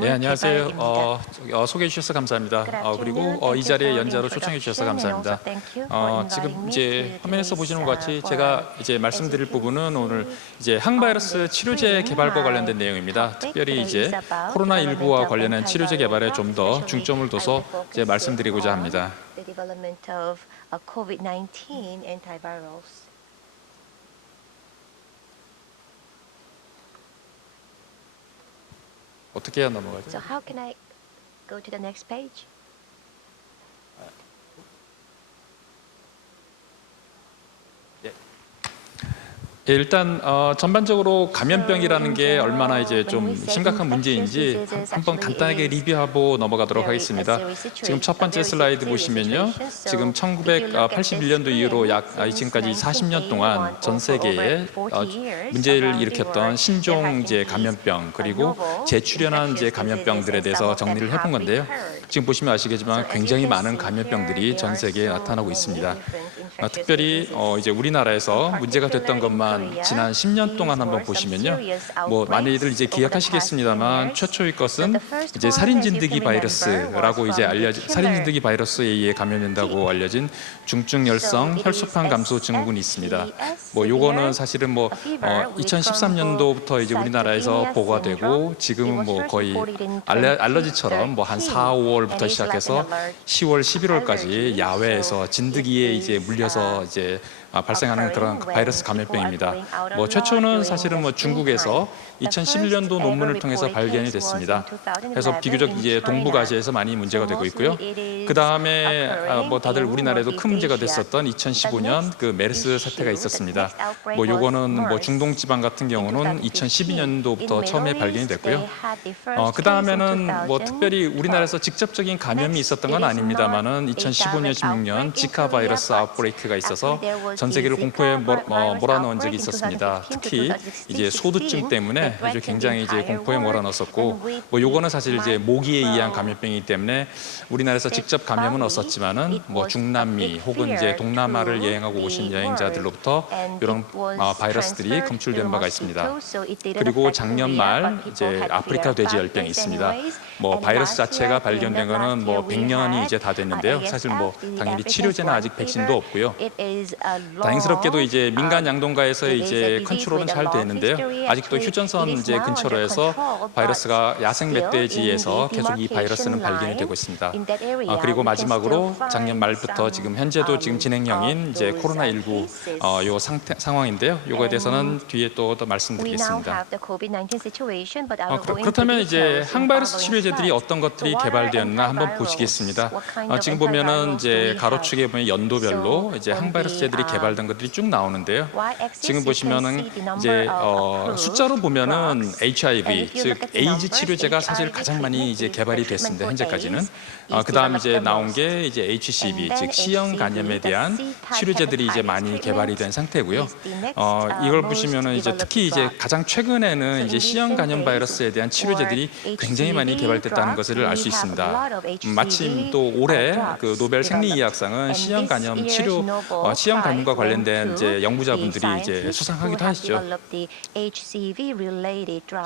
네, 안녕하세요. 소개해 주셔서 감사합니다. 그리고 이 자리에 연자로 초청해 주셔서 감사합니다. 지금 이제 화면에서 보시는 것 같이 제가 이제 말씀드릴 부분은 오늘 이제 항바이러스 치료제 개발과 관련된 내용입니다. 특별히 이제 코로나19와 관련한 치료제 개발에 좀 더 중점을 둬서 이제 말씀드리고자 합니다. 어떻게 해야 넘어가죠? So how can I go to the next page? 예, 일단 전반적으로 감염병이라는 게 얼마나 이제 좀 심각한 문제인지 한번 간단하게 리뷰하고 넘어가도록 하겠습니다. 지금 첫 번째 슬라이드 보시면요, 지금 1981년도 이후로 지금까지 40년 동안 전 세계에 문제를 일으켰던 신종 이제 감염병 그리고 재출현한 이제 감염병들에 대해서 정리를 해본 건데요. 지금 보시면 아시겠지만 굉장히 많은 감염병들이 전 세계에 나타나고 있습니다. 특별히 이제 우리나라에서 문제가 됐던 것만 지난 10년 동안 한번 보시면요, 뭐 많이들 이제 기억하시겠습니다만 최초의 것은 이제 살인진드기 바이러스라고 이제 살인진드기 바이러스에 의해 감염된다고 알려진 중증열성 혈소판 감소 증후군이 있습니다. 뭐 요거는 사실은 뭐 2013년도부터 이제 우리나라에서 보고가 되고 지금은 뭐 거의 알러지처럼 뭐 한 4, 5월부터 시작해서 10월, 11월까지 야외에서 진드기에 이제 물려서 이제 발생하는 그런 바이러스 감염병입니다. 뭐 최초는 사실은 뭐 중국에서 2011년도 논문을 통해서 발견이 됐습니다. 그래서 비교적 이제 동북아시아에서 많이 문제가 되고 있고요. 그 다음에 뭐 다들 우리나라에도 큰 문제가 됐었던 2015년 그 메르스 사태가 있었습니다. 뭐 요거는 뭐 중동 지방 같은 경우는 2012년도부터 처음에 발견이 됐고요. 그 다음에는 뭐 특별히 우리나라에서 직접적인 감염이 있었던 건 아닙니다만은 2015년, 16년 지카 바이러스 아웃브레이크가 있어서 전 세계를 공포에 몰아넣은 적이 있었습니다. 특히 이제 소두증 때문에 이제 굉장히 이제 공포에 몰아넣었었고, 뭐 요거는 사실 이제 모기에 의한 감염병이기 때문에 우리나라에서 직접 감염은 없었지만은 뭐 중남미 혹은 이제 동남아를 여행하고 오신 여행자들로부터 이런 바이러스들이 검출된 바가 있습니다. 그리고 작년 말 이제 아프리카 돼지열병이 있습니다. 뭐 바이러스 자체가 발견된 거는 뭐 100년이 이제 다 됐는데요. 사실 뭐 당연히 치료제나 아직 백신도 없고요. 다행스럽게도 이제 민간 양동가에서 이제 컨트롤은 잘 되는데요. 아직도 휴전선 이제 근처로 해서 바이러스가 야생 멧돼지에서 계속 이 바이러스는 발견이 되고 있습니다. 그리고 마지막으로 작년 말부터 지금 현재도 지금 진행형인 이제 코로나19 요 상황인데요. 요거에 대해서는 뒤에 또 더 말씀드리겠습니다. 그렇다면 이제 항바이러스 치료제들이 어떤 것들이 개발되었나 한번 보시겠습니다. 지금 보면은 이제 가로축에 보면 연도별로 이제 항바이러스제들이 개발된 것들이 쭉 나오는데요. 지금 보시면은 이제 숫자로 보면은 HIV, 즉 에이즈 치료제가 사실 가장 많이 이제 개발이 됐습니다. 현재까지는. 그다음 이제 나온 게 이제 HCV, 즉 C형 간염에 대한 치료제들이 이제 많이 개발이 된 상태고요. 이걸 보시면은 이제 특히 이제 가장 최근에는 이제 C형 간염 바이러스에 대한 치료제들이 굉장히 많이 개발됐다는 것을 알 수 있습니다. 마침 또 올해 그 노벨 생리의학상은 C형 간염 C형 간염과 관련된 이제 연구자분들이 이제 수상하기도 하시죠.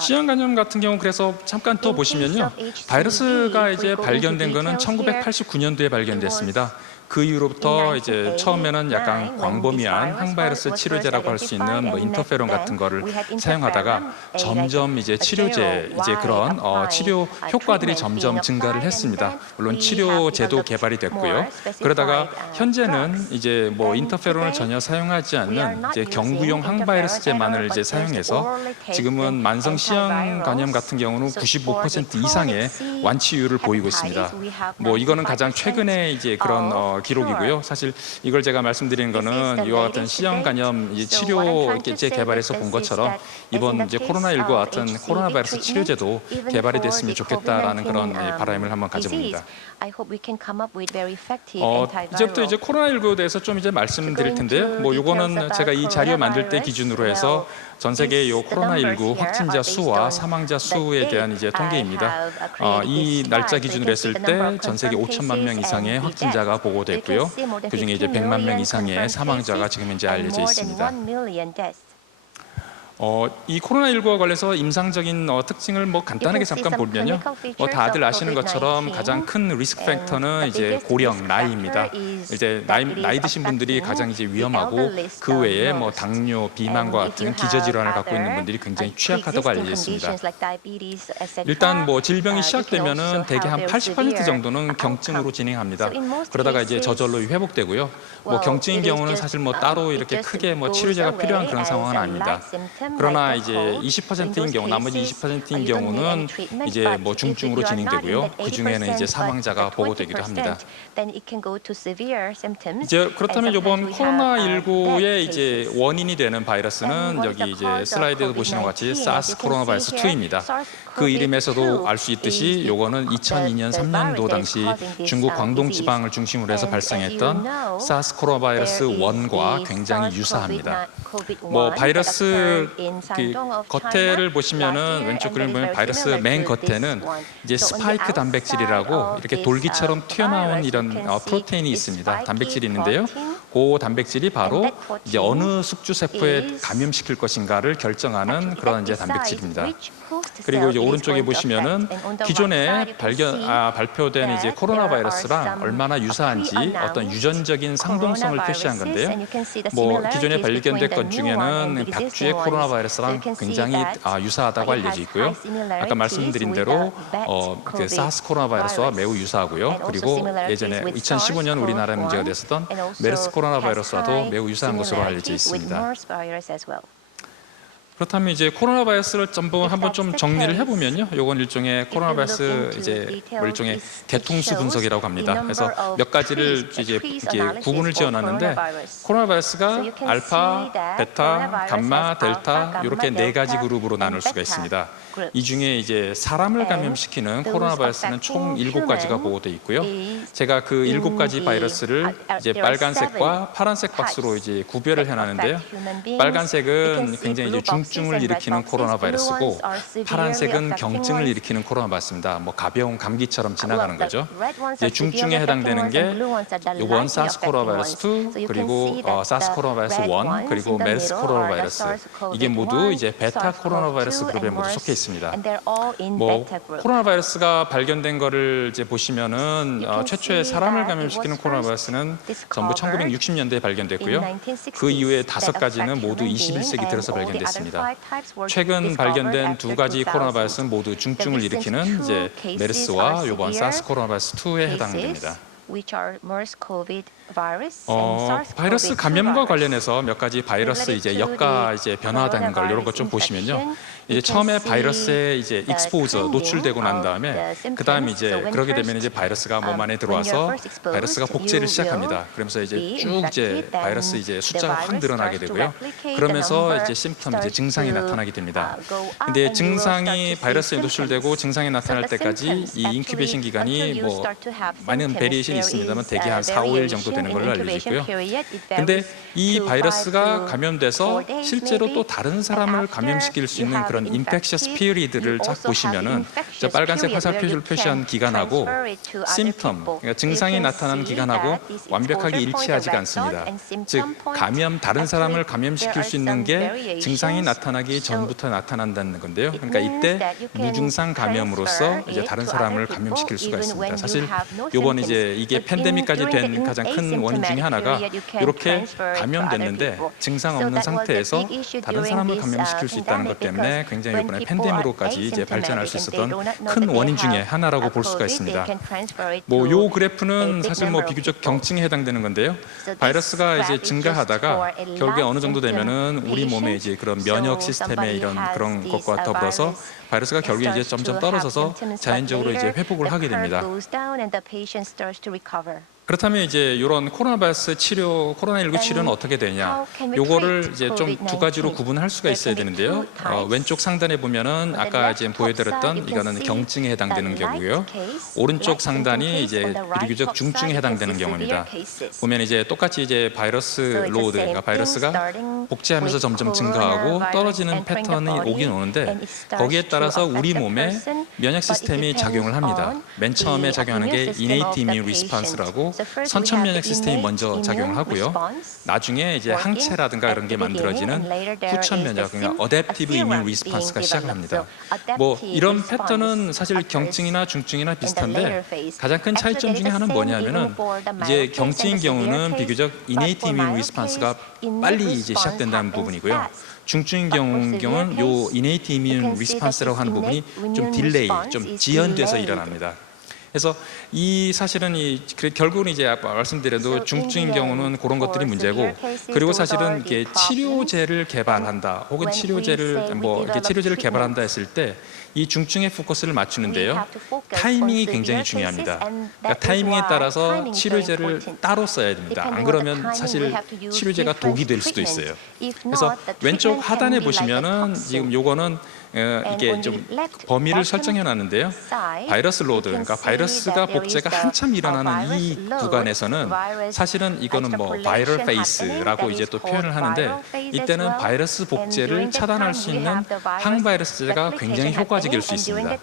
C형 간염 같은 경우 그래서 잠깐 더 보시면요, 바이러스가 이제 발견된 거는 1989년도에 발견됐습니다. 그 이후로부터 이제 처음에는 약간 광범위한 항바이러스 치료제라고 할 수 있는 뭐 인터페론 같은 거를 사용하다가 점점 이제 치료제 이제 그런 치료 효과들이 점점 증가를 했습니다. 물론 치료제도 개발이 됐고요. 그러다가 현재는 이제 뭐 인터페론을 전혀 사용하지 않는 이제 경구용 항바이러스제만을 이제 사용해서 지금은 만성 C형 간염 같은 경우는 95% 이상의 완치율을 보이고 있습니다. 뭐 이거는 가장 최근에 이제 그런 기록이고요. 사실 이걸 제가 말씀드리는 거는 이와 같은 C형 간염 치료제 개발에서 본 것처럼 이번 이제 코로나19와 같은 코로나 바이러스 치료제도 개발이 됐으면 좋겠다라는 그런 바람을 한번 가져봅니다. 이제부터 이제 코로나19에 대해서 좀 이제 말씀드릴 텐데요. 뭐 요거는 제가 이 자료 만들 때 기준으로 해서 전 세계 요 코로나19 확진자 수와 사망자 수에 대한 이제 통계입니다. 이 날짜 기준으로 했을 때 전 세계 5천만 명 이상의 확진자가 보고됐고요. 그중에 이제 100만 명 이상의 사망자가 지금 현재 알려져 있습니다. 이 코로나19와 관련해서 임상적인 특징을 간단하게 잠깐 보면요. 다들 아시는 것처럼 가장 큰 리스크 팩터는 이제 고령, 나이입니다. 이제 나이 드신 분들이 가장 이제 위험하고 그 외에 당뇨, 비만과 같은 기저질환을 갖고 있는 분들이 굉장히 취약하다고 알려져 있습니다. 일단 질병이 시작되면은 대개 한 80% 정도는 경증으로 진행합니다. 그러다가 이제 저절로 회복되고요. 경증인 경우는 사실 따로 이렇게 크게 치료제가 필요한 그런 상황은 아닙니다. 그러나 이제 20%인 경우, 나머지 20%인 경우는 이제 중증으로 진행되고요. 그 중에는 이제 사망자가 보고되기도 합니다. 이제 그렇다면 이번 코로나19의 이제 원인이 되는 바이러스는 여기 이제 슬라이드에서 보시는 것 같이 사스 코로나 바이러스 2입니다. 그 이름에서도 알 수 있듯이 요거는 2002년 3년도 당시 중국 광동 지방을 중심으로 해서 발생했던 사스 코로나 바이러스 1과 굉장히 유사합니다. 바이러스 겉에를 보시면은 왼쪽 그림을 보면 바이러스 맨 겉에는 이제 스파이크 단백질이라고 이렇게 돌기처럼 튀어나온 이런 프로테인이 있습니다. 단백질이 있는데요. 그 단백질이 바로 이제 어느 숙주 세포에 감염시킬 것인가를 결정하는 그런 이제 단백질입니다. 그리고 이제 오른쪽에 보시면은 기존에 발표된 이제 코로나 바이러스랑 얼마나 유사한지 어떤 유전적인 상동성을 표시한 건데요. 기존에 발견된 것 중에는 박쥐의 코로나 바이러스랑 굉장히 유사하다고 알려져 있고요. 아까 말씀드린 대로 그 사스 코로나 바이러스와 매우 유사하고요. 그리고 예전에 2015년 우리나라에 문제가 됐었던 메르스 코로나 바이러스와도 매우 유사한 것으로 알려져 있습니다. 그렇다면 이제 코로나 바이러스를 한번 좀 정리를 해보면요. 이건 일종의 코로나 바이러스 이제 일종의 개통수 분석이라고 합니다. 그래서 몇 가지를 이제 이렇게 구분을 지어놨는데 코로나 바이러스가 알파, 베타, 감마, 델타 이렇게 네 가지 그룹으로 나눌 수가 있습니다. 이 중에 이제 사람을 감염시키는 코로나 바이러스는 총 7가지가 보고돼 있고요. 제가 그 7가지 바이러스를 이제 빨간색과 파란색 박스로 이제 구별을 해놨는데요. 빨간색은 굉장히 이제 중증을 일으키는 코로나 바이러스고 파란색은 경증을 일으키는 코로나 바이러스입니다. 가벼운 감기처럼 지나가는 거죠. 이제 중증에 해당되는 게 이번 사스 코로나 바이러스 2 그리고 사스 코로나 바이러스 1 그리고 메르스 코로나 바이러스 이게 모두 이제 베타 코로나 바이러스 그룹에 모두 속해 있습니다. 코로나 바이러스가 발견된 거를 이제 보시면은 최초의 사람을 감염시키는 코로나 바이러스는 전부 1960년대에 발견됐고요. 그 이후에 5가지는 모두 21세기 들어서 발견됐습니다. 최근 발견된 2가지 코로나 바이러스는 모두 중증을 일으키는 이제 메르스와 이번 사스 코로나 바이러스 2에 해당됩니다. 바이러스 감염과 관련해서 몇 가지 바이러스 이제 역가 이제 변화되는 걸 이런 것 좀 보시면요. 이제 처음에 바이러스에 이제 익스포저 노출되고 난 다음에 그다음에 이제 그러게 되면 이제 바이러스가 몸 안에 들어와서 바이러스가 복제를 시작합니다. 그러면서 이제 쭉 이제 바이러스 이제 숫자가 확 늘어나게 되고요. 그러면서 이제 심텀 이제 증상이 나타나게 됩니다. 근데 증상이 바이러스에 노출되고 증상이 나타날 때까지 이 인큐베이션 기간이 많은 베리에이션이 있습니다만 대개 한 4, 5일 정도 되는 걸로 알려져 있고요. 근데 이 바이러스가 감염돼서 실제로 또 다른 사람을 감염시킬 수 있는 그런 인펙셔스 피리드를 쫙 보시면은 저 빨간색 화살 표시를 표시한 기간하고 심텀, 그러니까 증상이 나타나는 기간하고 완벽하게 일치하지가 않습니다. 즉 다른 사람을 감염시킬 수 있는 게 증상이 나타나기 전부터 나타난다는 건데요. 그러니까 이때 무증상 감염으로써 이제 다른 사람을 감염시킬 수가 있습니다. 사실 이번 이제 이게 팬데믹까지 된 가장 큰 원인 중에 하나가 이렇게 감염됐는데 증상 없는 상태에서 다른 사람을 감염시킬 수 있다는 것 때문에 굉장히 이번에 팬데믹으로까지 이제 발전할 수 있었던 큰 원인 중에 하나라고 볼 수가 있습니다. 요 그래프는 사실 비교적 경증에 해당되는 건데요. 바이러스가 이제 증가하다가 결국에 어느 정도 되면은 우리 몸에 이제 그런 면역 시스템의 이런 그런 것과 더불어서 바이러스가 결국에 이제 점점 떨어져서 자연적으로 이제 회복을 하게 됩니다. 그렇다면 이제 이런 코로나 바이러스 치료, 코로나19 치료는 어떻게 되냐? 요거를 이제 좀 2가지로 구분할 수가 있어야 되는데요. 왼쪽 상단에 보면은 아까 이제 보여드렸던 이거는 경증에 해당되는 경우고요. 오른쪽 상단이 이제 비교적 중증에 해당되는 경우입니다. 보면 이제 똑같이 이제 바이러스 로드, 그러니까 바이러스가 복제하면서 점점 증가하고 떨어지는 패턴이 오긴 오는데 거기에 따라서 우리 몸에 면역 시스템이 작용을 합니다. 맨 처음에 작용하는 게 innate immune response라고 선천 면역 시스템이 먼저 작용을 하고요. 나중에 이제 항체라든가 이런 게 만들어지는 후천 면역, 그러니까 어댑티브 이뮨 리스폰스가 시작을 합니다. 뭐 이런 패턴은 사실 경증이나 중증이나 비슷한데 가장 큰 차이점 중에 하나는 뭐냐면은 이제 경증인 경우는 비교적 이네이트 이뮨 리스폰스가 빨리 이제 시작된다는 부분이고요. 중증인 경우는 요 이네이트 이뮨 리스폰스라고 하는 부분이 좀 딜레이, 좀 지연돼서 일어납니다. 그래서 이 사실은 결국은 이제 아까 말씀드려도 중증인 경우는 그런 것들이 문제고, 그리고 사실은 이게 치료제를 개발한다 혹은 치료제를 개발한다 했을 때 이 중증의 포커스를 맞추는데요. 타이밍이 굉장히 중요합니다. 그러니까 타이밍에 따라서 치료제를 따로 써야 됩니다. 안 그러면 사실 치료제가 독이 될 수도 있어요. 그래서 왼쪽 하단에 보시면은 지금 요거는 이게 좀 범위를 설정해 놨는데요. 바이러스 로드, 그러니까 바이러스가 복제가 한참 일어나는 이 구간에서는 사실은 이거는 뭐 바이럴 페이스라고 이제 또 표현을 하는데, 이때는 바이러스 복제를 차단할 수 있는 항바이러스제가 굉장히 효과적일 수 있습니다.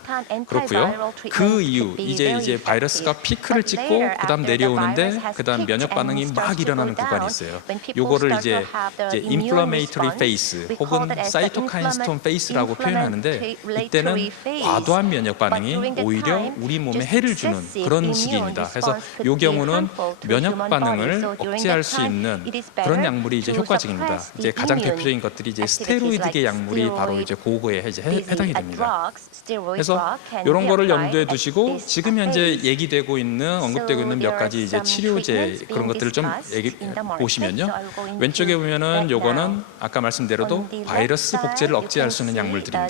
그렇고요. 그 이후 이제 바이러스가 피크를 찍고 그다음 내려오는데 그다음 면역 반응이 막 일어나는 구간이 있어요. 요거를 이제 인플라메이터리 페이스 혹은 사이토카인 스톰 페이스라고 표현하는데, 이때는 과도한 면역 반응이 오히려 우리 몸에 해를 주는 그런 시기입니다. 그래서 이 경우는 면역 반응을 억제할 수 있는 그런 약물이 이제 효과적입니다. 이제 가장 대표적인 것들이 이제 스테로이드계 약물이 바로 이제 그거에 이제 해당이 됩니다. 그래서 이런 거를 염두에 두시고 지금 현재 얘기되고 있는 언급되고 있는 몇 가지 이제 치료제 그런 것들을 좀 보시면요. 왼쪽에 보면은 요거는 아까 말씀대로도 바이러스 복제를 억제할 수 있는 약물들입니다.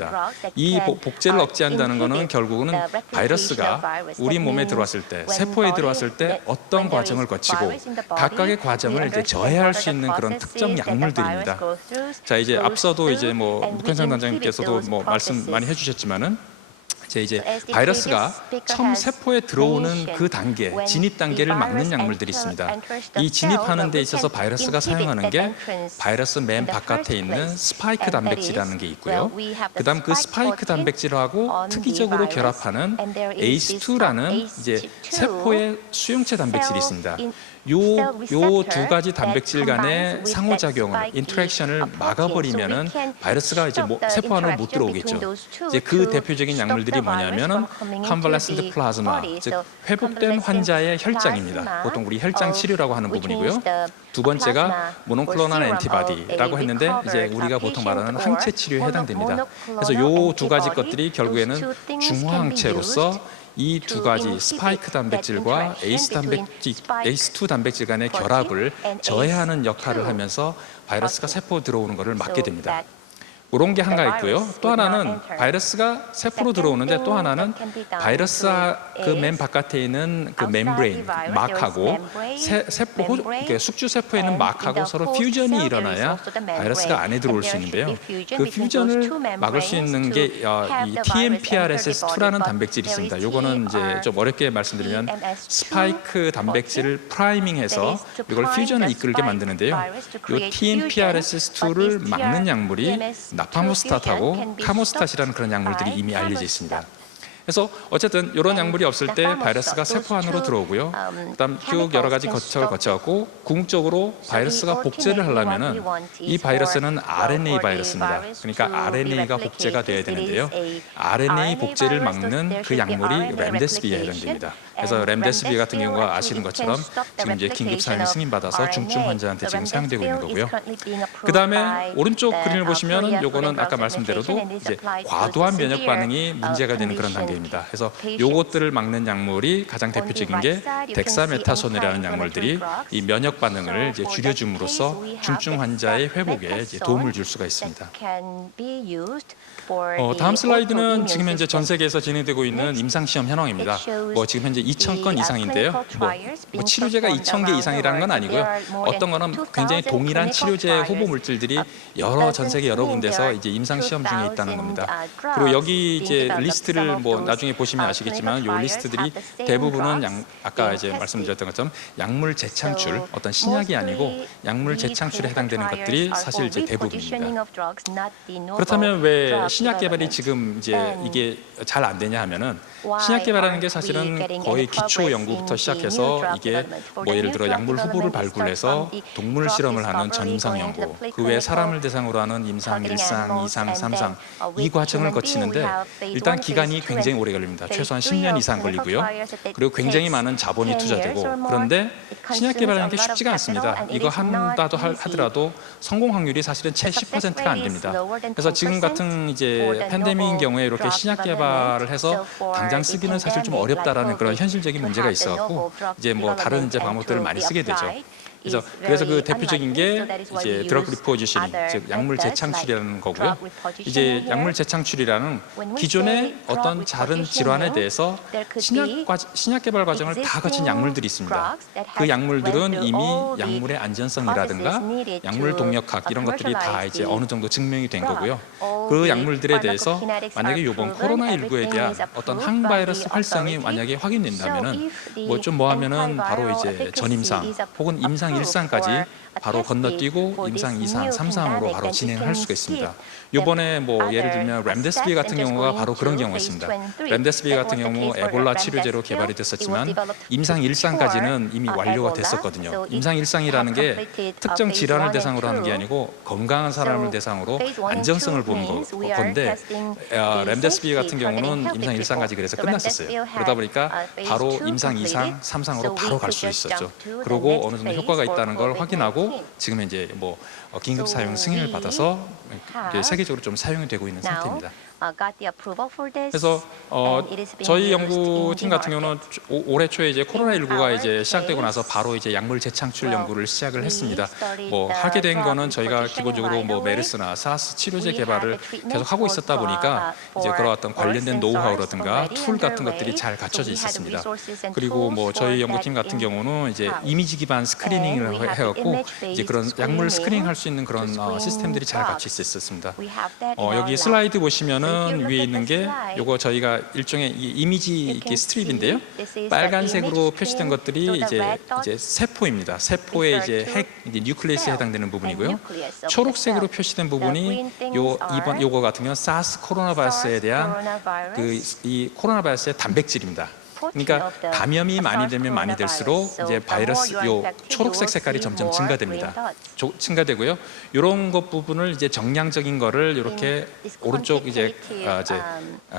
이 복제를 억제한다는 거는 결국은 바이러스가 우리 몸에 들어왔을 때, 세포에 들어왔을 때 어떤 과정을 거치고 각각의 과정을 이제 저해할 수 있는 그런 특정 약물들입니다. 자, 이제 앞서도 이제 뭐 묵현상 단장님께서도 뭐 말씀 많이 해주셨지만은 이제 바이러스가 처음 세포에 들어오는 그 단계, 진입 단계를 막는 약물들이 있습니다. 이 진입하는 데 있어서 바이러스가 사용하는 게 바이러스 맨 바깥에 있는 스파이크 단백질이라는 게 있고요. 그다음 그 스파이크 단백질하고 특이적으로 결합하는 ACE2라는 이제 세포의 수용체 단백질이 있습니다. 요 두 가지 단백질 간의 상호작용을, 인터랙션을 막아버리면은 바이러스가 이제 세포 안으로 못 들어오겠죠. 이제 그 대표적인 약물들이 뭐냐면은 컨발레센트 플라즈마, 즉 회복된 환자의 혈장입니다. 보통 우리 혈장 치료라고 하는 부분이고요. 두 번째가 모노클로널 엔티바디라고 했는데 이제 우리가 보통 말하는 항체 치료에 해당됩니다. 그래서 요 두 가지 것들이 결국에는 중화항체로서 이 두 가지 스파이크 단백질과 ACE2 단백질 간의 결합을 저해하는 역할을 하면서 바이러스가 세포에 들어오는 것을 막게 됩니다. 그런 게 하나가 있고요. 또 하나는 바이러스가 세포로 들어오는데, 또 하나는 바이러스 그 맨 바깥에 있는 그 멤브레인, 막하고 숙주 세포에 있는 막하고 서로 퓨전이 일어나야 바이러스가 안에 들어올 수 있는데요. 그 퓨전을 막을 수 있는 게 이 TMPRSS2라는 단백질이 있습니다. 이거는 이제 좀 어렵게 말씀드리면 스파이크 단백질을 프라이밍해서 이걸 퓨전을 이끌게 만드는데요. 이 TMPRSS2를 막는 약물이 나파모스tat하고 카모스tat이라는 그런 약물들이 이미 알려져 있습니다. 그래서 어쨌든 이런 약물이 없을 때 바이러스가 세포 안으로 들어오고요. 그다음 쭉 여러 가지 거쳐를 거쳐갖고 궁극적으로 바이러스가 복제를 하려면은 이 바이러스는 RNA 바이러스입니다. 그러니까 RNA가 복제가 돼야 되는데요. RNA 복제를 막는 그 약물이 렘데시비에 해당됩니다. 그래서 렘데시비 같은 경우가 아시는 것처럼 지금 이제 긴급 사용이 승인받아서 중증 환자한테 지금 사용되고 있는 거고요. 그 다음에 오른쪽 그림을 보시면 요거는 아까 말씀대로도 이제 과도한 면역 반응이 문제가 되는 그런 단계입니다. 그래서 요것들을 막는 약물이 가장 대표적인 게 덱사메타손이라는 약물들이 이 면역 반응을 이제 줄여줌으로써 중증 환자의 회복에 이제 도움을 줄 수가 있습니다. 다음 슬라이드는 지금 현재 전 세계에서 진행되고 있는 임상 시험 현황입니다. 지금 현재 2,000건 이상인데요. 치료제가 2,000개 이상이라는 건 아니고요. 어떤 거는 굉장히 동일한 치료제 후보 물질들이 전 세계 여러 군데서 이제 임상 시험 중에 있다는 겁니다. 그리고 여기 이제 리스트를 나중에 보시면 아시겠지만 이 리스트들이 대부분은 아까 이제 말씀드렸던 것처럼 약물 재창출, 어떤 신약이 아니고 약물 재창출에 해당되는 것들이 사실 이제 대부분입니다. 그렇다면 왜 신약 개발이 지금 이제 이게 잘 안 되냐 하면은 신약 개발하는 게 사실은 거의 기초 연구부터 시작해서 이게 뭐 예를 들어 약물 후보를 발굴해서 동물 실험을 하는 전임상 연구, 그 외에 사람을 대상으로 하는 임상 1상, 2상, 3상 이 과정을 거치는데 일단 기간이 굉장히 오래 걸립니다. 최소한 10년 이상 걸리고요. 그리고 굉장히 많은 자본이 투자되고 그런데 신약 개발하는 게 쉽지가 않습니다. 이거 한다도 하더라도 성공 확률이 사실은 채 10%가 안 됩니다. 그래서 지금 같은 이제 팬데믹인 경우에 이렇게 신약 개발을 해서 당장 쓰기는 사실 좀 어렵다라는 그런 현실적인 문제가 있어갖고 이제 뭐 다른 이제 방법들을 많이 쓰게 되죠. 그래서 그 대표적인 게 이제 드러그 리포지셔닝, 즉 약물 재창출이라는 거고요. 이제 약물 재창출이라는 기존의 어떤 다른 질환에 대해서 신약 개발 과정을 다 거친 약물들이 있습니다. 그 약물들은 이미 약물의 안전성이라든가 약물 동력학 이런 것들이 다 이제 어느 정도 증명이 된 거고요. 그 약물들에 대해서 만약에 이번 코로나19에 대한 어떤 항바이러스 활성이 만약에 확인된다면은 뭐 하면은 바로 이제 전임상 혹은 임상 1상까지 바로 건너뛰고 임상 2상, 3상으로 바로 진행을 할 수가 있습니다. 이번에 뭐 예를 들면 렘데시비르 같은 경우가 바로 그런 경우였습니다. 렘데시비르 같은 경우 에볼라 치료제로 개발이 됐었지만 임상 1상까지는 이미 완료가 됐었거든요. 임상 1상이라는 게 특정 질환을 대상으로 하는 게 아니고 건강한 사람을 대상으로 안정성을 보는 건데 렘데시비르 같은 경우는 임상 1상까지 그래서 끝났었어요. 그러다 보니까 바로 임상 2상, 3상으로 바로 갈 수 있었죠. 그리고 어느 정도 효과가 있다는 걸 확인하고 지금 이제 뭐 긴급 사용 승인을 받아서 세계적으로 좀 사용이 되고 있는 상태입니다. 그래서 저희 연구팀 같은 경우는 올해 초에 이제 코로나19가 이제 시작되고 나서 바로 이제 약물 재창출 연구를 시작을 했습니다. 뭐 하게 된 거는 저희가 기본적으로 뭐 메르스나 사스 치료제 개발을 계속 하고 있었다 보니까 이제 그런 어떤 관련된 노하우라든가 툴 같은 것들이 잘 갖춰져 있었습니다. 그리고 뭐 저희 연구팀 같은 경우는 이제 이미지 기반 스크리닝을 해갖고 이제 그런 약물 스크리닝 할 수 있는 그런 시스템들이 잘 갖춰 있었습니다. 여기 슬라이드 보시면은 위에 있는 게 요거 저희가 일종의 이미지 스트립인데요. 빨간색으로 표시된 것들이 이제 세포입니다. 세포의 이제 이제 뉴클레이스에 해당되는 부분이고요. 초록색으로 표시된 부분이 요거 같은 경우는 사스 코로나 바이러스에 대한 이 코로나 바이러스의 단백질입니다. 그러니까 감염이 많이 되면 많이 될수록 이제 바이러스 요 초록색 색깔이 점점 증가됩니다. 증가되고요. 이런 것 부분을 이제 정량적인 거를 이렇게 오른쪽 이제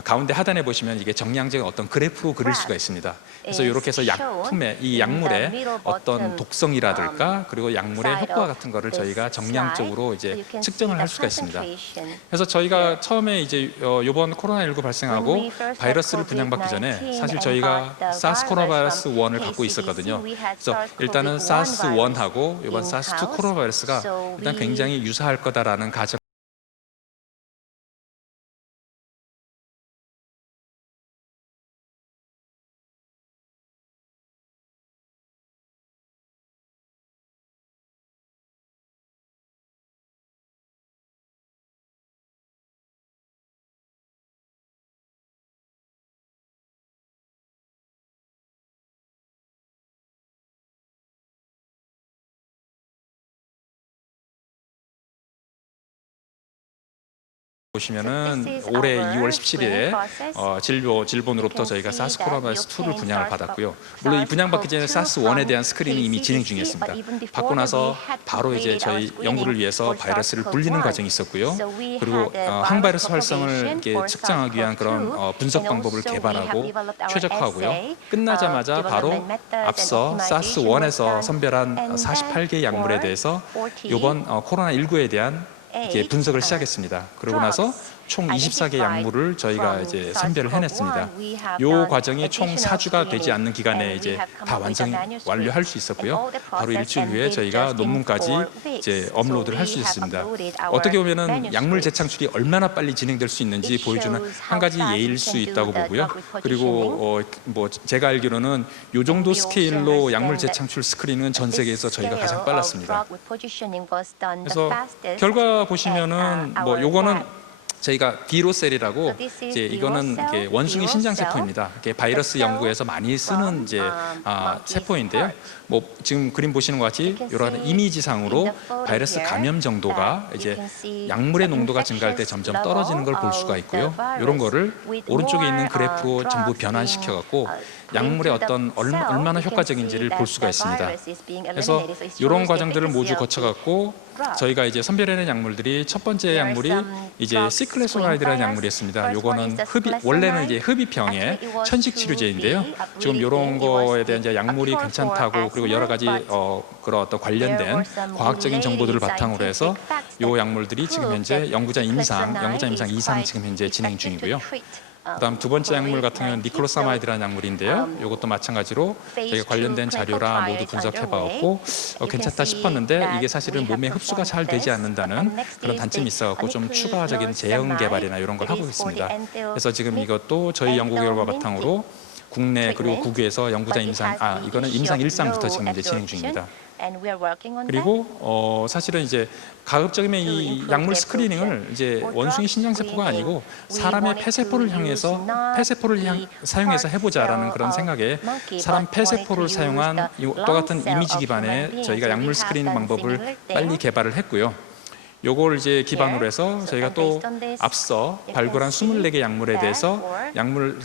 가운데 하단에 보시면 이게 정량적인 어떤 그래프로 그릴 수가 있습니다. 그래서 이렇게 해서 약품의 이 약물의 어떤 독성이라든가 그리고 약물의 효과 같은 거를 저희가 정량적으로 이제 측정을 할 수가 있습니다. 그래서 저희가 처음에 이제 이번 코로나19 발생하고 바이러스를 분양받기 전에 사실 저희가 사스 코로나 바이러스 1을 갖고 있었거든요. 그래서 일단은 사스 1하고 이번 사스 2 코로나 바이러스가 일단 굉장히 유사할 거다라는 가정. 보시면은 올해 2월 17일에 질본으로부터 저희가 사스 코로나 바이러스 2를 분양을 받았고요. 물론 이 분양받기 전에 사스 1에 대한 스크린이 이미 진행 중이었습니다. 받고 나서 바로 이제 저희 연구를 위해서 바이러스를 불리는 과정이 있었고요. 그리고 항바이러스 활성을 이렇게 측정하기 위한 그런 분석 방법을 개발하고 최적화하고요. 끝나자마자 바로 앞서 사스 1에서 선별한 48개 약물에 대해서 이번 코로나19에 대한 이렇게 분석을 시작했습니다. 그러고 나서 총 24개 약물을 저희가 이제 선별을 해냈습니다. 이 과정이 총 4주가 되지 않는 기간에 이제 다 완료할 수 있었고요. 바로 일주일 후에 저희가 논문까지 이제 업로드를 할 수 있습니다. 어떻게 보면은 약물 재창출이 얼마나 빨리 진행될 수 있는지 보여주는 한 가지 예일 수 있다고 보고요. 그리고 뭐 제가 알기로는 이 정도 스케일로 약물 재창출 스크린은 전 세계에서 저희가 가장 빨랐습니다. 그래서 결과 보시면은 뭐 요거는 저희가 비로셀이라고 So this is 이제 이거는 virocell, 이게 원숭이 신장 virocell. 세포입니다. 이게 바이러스 The 연구에서 많이 쓰는 이제 monkey's 세포인데요. heart. 뭐 지금 그림 보시는 것 같이 You can 이런 see 이미지상으로 in the photo 바이러스 here 감염 정도가 that 이제 you can see 약물의 the 농도가 증가할 때 infectious 점점 떨어지는 걸 볼 level 수가 of 있고요. the virus 이런 거를 with 오른쪽에 more, 있는 그래프로 전부 drugs 변환시켜 갖고 being, put 약물의 into the 어떤 cell, 얼마나 you can 효과적인지를 see 볼 that 수가 the 있습니다. virus is being 그래서 eliminated. So it 이런 shows the 과정들을 모두 efficacy of 거쳐 갖고 drug. 저희가 이제 선별해낸 약물들이 첫 번째 There are 약물이 some 이제 drugs 시클레소나이드라는 screen 약물이었습니다. virus. 요거는 First one is the 원래는 이제 sclerosinide. 흡입형의 Actually, it was 천식 to 치료제인데요. be 지금 이런 upgraded. It was 거에 대한 이제 a 약물이 cure for 괜찮다고 그리고 여러 가지 asthma, 그런 어떤 관련된 there were some 과학적인 정보들을 related 바탕으로 해서 scientific facts 요 that 약물들이 지금 prove 현재 that 연구자 임상 glycinide 이상 is 지금 quite 현재 진행 effective 중이고요. to treat, 그다음 두 번째 약물 같은 경우는 COVID-19. 니클로사마이드라는 약물인데요. 이것도 마찬가지로 저희가 관련된 자료라 모두 분석해 봤고 괜찮다 싶었는데 이게 사실은 몸에 흡수가 잘 되지 않는다는 그런 단점이 있어갖고 좀 추가적인 제형 개발이나 이런 걸 하고 있습니다. 그래서 지금 이것도 저희 연구 결과 바탕으로 국내 그리고 국외에서 연구자 임상 이거는 임상 1상부터 지금 이제 진행 중입니다. 그리고 사실은 이제 가급적이면 이 약물 스크리닝을 이제 원숭이 신장세포가 아니고 사람의 폐세포를 사용해서 해보자라는 그런 생각에 사람 폐세포를 사용한 똑같은 이미지 기반의 저희가 약물 스크리닝 방법을 빨리 개발을 했고요. 요걸 이제 기반으로 해서 저희가 또 앞서 발굴한 24개 약물에 대해서 약물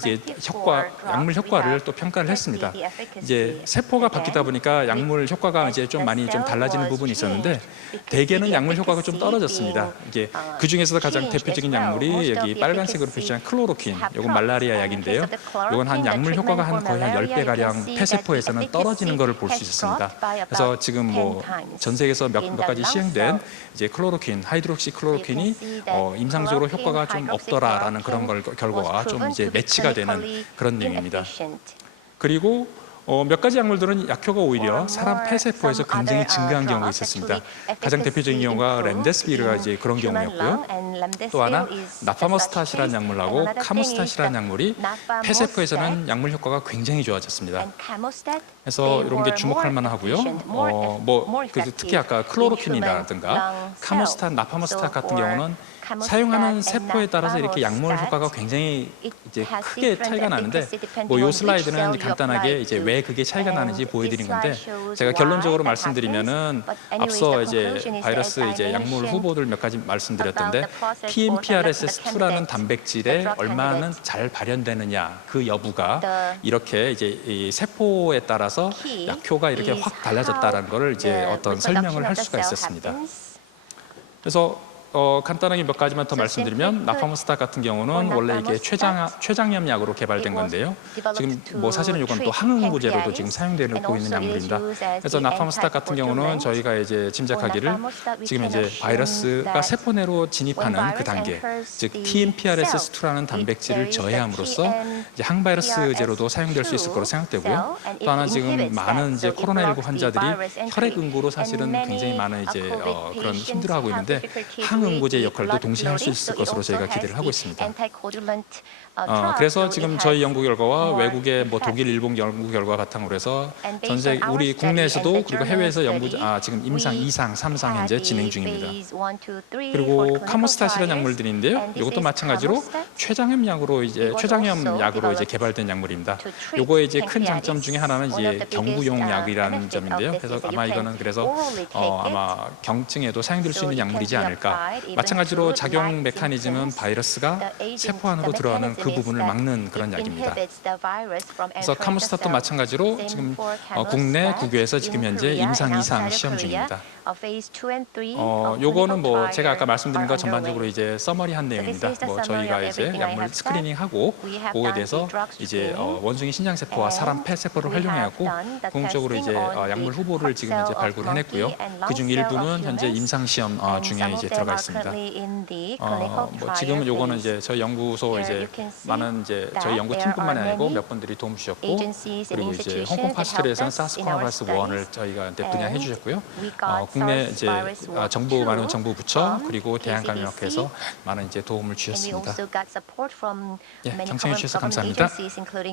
효과를 또 평가를 했습니다. 이제 세포가 바뀌다 보니까 약물 효과가 이제 좀 많이 좀 달라지는 부분이 있었는데 대개는 약물 효과가 좀 떨어졌습니다. 이게 그 중에서도 가장 대표적인 약물이 여기 빨간색으로 표시한 클로로킨, 요건 말라리아 약인데요. 요건 한 약물 효과가 거의 한 10배 가량 폐세포에서는 떨어지는 것을 볼 수 있었습니다. 그래서 지금 뭐 전 세계에서 몇 가지 시행된 이제 하이드록시 클로로킨이 임상적으로 효과가 좀 없더라라는 그런 결과와 좀 이제 매치가 되는 그런 내용입니다. 그리고 몇 가지 약물들은 약효가 오히려 사람 폐세포에서 굉장히 증가한 경우가 있었습니다. 가장 대표적인 경우가 렘데스비르가 이제 그런 경우였고요. 또 하나 나파모스탓이라는 약물하고 카모스탓이라는 약물이 폐세포에서는 약물 효과가 굉장히 좋아졌습니다. 그래서 이런 게 주목할 만하고요. 특히 아까 클로로킨이라든가 카모스탓, 나파모스탓 같은 경우는 사용하는 세포에 따라서 이렇게 약물 효과가 굉장히 이제 크게 차이가 나는데 요 슬라이드는 이제 간단하게 이제 왜 그게 차이가 나는지 보여드린 건데 제가 결론적으로 말씀드리면은 앞서 이제 바이러스 이제 약물 후보들 몇 가지 말씀드렸던데 TMPRSS2라는 단백질에 얼마나 잘 발현되느냐 그 여부가 이렇게 이제 이 세포에 따라서 약효가 이렇게 확 달라졌다라는 거를 이제 어떤 설명을 할 수가 있었습니다. 그래서 간단하게 몇 가지만 더 말씀드리면 나파모스tat 같은 경우는 원래 이게 췌장염 약으로 개발된 건데요. 지금 뭐 사실은 이건 또 항응구제로도 지금 사용되고 있는 약물입니다. 그래서 나파모스tat 같은 경우는 저희가 이제 짐작하기를 지금 이제 바이러스가 세포 내로 진입하는 그 단계, 즉 TMPRSS2라는 단백질을 저해함으로써 이제 항바이러스제로도 사용될 수 있을 거로 생각되고요. 또 하나 지금 많은 이제 코로나19 환자들이 혈액 응고로 사실은 굉장히 많은 이제 그런 힘들어하고 있는데 항응고제 역할도 동시에 할 수 있을 것으로 저희가 기대를 하고 있습니다. 그래서 지금 저희 연구 결과와 외국의 뭐 독일, 일본 연구 결과 바탕으로 해서 우리 국내에서도 그리고 해외에서 지금 임상 2상, 3상 현재 진행 중입니다. 그리고 카모스탓이라는 약물들인데요. 이것도 마찬가지로 췌장염 약으로 이제 개발된 약물입니다. 요거의 이제 큰 장점 중에 하나는 이제 경구용 약이라는 점인데요. 그래서 아마 이거는 아마 경증에도 사용될 수 있는 약물이지 않을까. 마찬가지로 작용 메커니즘은 바이러스가 세포 안으로 들어가는 그 부분을 막는 그런 약입니다. 그래서 카모스탓도 마찬가지로 지금 국내 국외에서 지금 현재 임상 2상 시험 중입니다. 요거는 뭐 제가 아까 말씀드린 것 전반적으로 이제 서머리한 내용입니다. 뭐 저희가 이제 약물 스크리닝하고 그거에 대해서 이제 원숭이 신장세포와 사람 폐세포를 활용해갖고 궁극적으로 이제 약물 후보를 지금 이제 발굴해냈고요. 그중 일부는 현재 임상 시험 중에 이제 들어가 있습니다. 뭐 지금은 요거는 이제 저희 연구소 이제 많은 이제 저희 연구팀뿐만이 아니고 몇 분들이 도움 주셨고 그리고 이제 홍콩 파스텔에서는 사스코나바이러스 1을 저희가 분양해 주셨고요. 국내 이제 많은 정부 부처 그리고 대한감염학회에서 많은 이제 도움을 주셨습니다. 예, 경청해 주셔서 감사합니다.